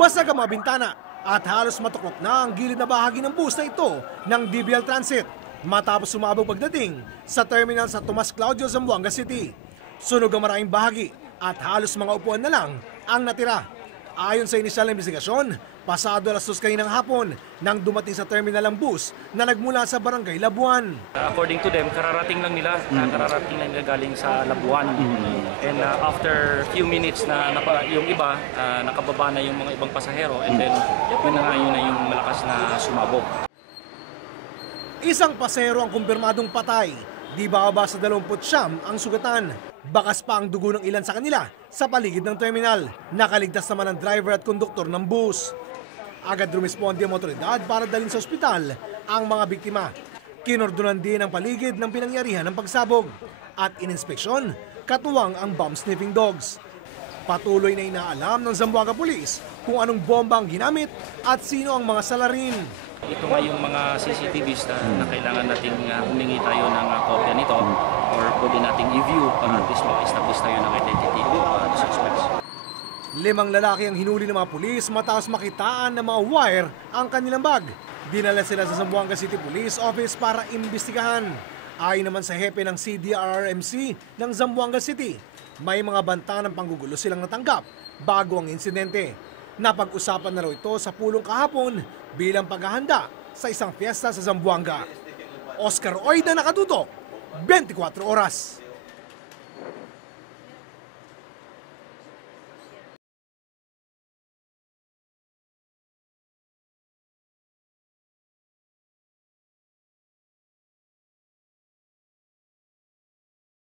Basag ang mga bintana at halos matuklok na ang gilid na bahagi ng bus na ito ng DBL Transit matapos sumabog pagdating sa terminal sa Tomas Claudio, Zamboanga City. Sunog ang maraming bahagi at halos mga upuan na lang ang natira. Ayon sa inisyal na investigasyon, pasado alas dos kaninang hapon nang dumating sa terminal ang bus na nagmula sa barangay Labuan. According to them, kararating lang nila, na kararating lang nila galing sa Labuan. And uh, after few minutes na napa, yung iba, uh, nakababa na yung mga ibang pasahero and then yun na nga yun na yung malakas na sumabog. Isang pasero ang kumpirmadong patay. Di ba ba sa 29 ang sugatan? Bakas pa ang dugo ng ilan sa kanila sa paligid ng terminal. Nakaligtas naman ang driver at konduktor ng bus. Agad rumisponde ang otoridad para dalhin sa ospital ang mga biktima. Kinordonan din ang paligid ng pinangyarihan ng pagsabog. At ininspeksyon, katuwang ang bomb sniffing dogs. Patuloy na inaalam ng Zamboanga Police kung anong bomba ang ginamit at sino ang mga salarin. Ito nga yung mga CCTVs na, na kailangan nating uh, humingi tayo ng uh, kopya nito or pwede nating i-view para at least maka-establish tayo ng identity of uh, the suspects. Limang lalaki ang hinuli ng mga pulis matapos makitaan ng mga wire ang kanilang bag. Dinala sila sa Zamboanga City Police Office para imbestigahan. Ayon naman sa hepe ng CDRRMC ng Zamboanga City, may mga banta ng panggugulo silang natanggap bago ang insidente. Napag-usapan na raw ito sa pulong kahapon bilang paghahanda sa isang fiesta sa Zamboanga. Oscar Oida nakatutok, 24 horas.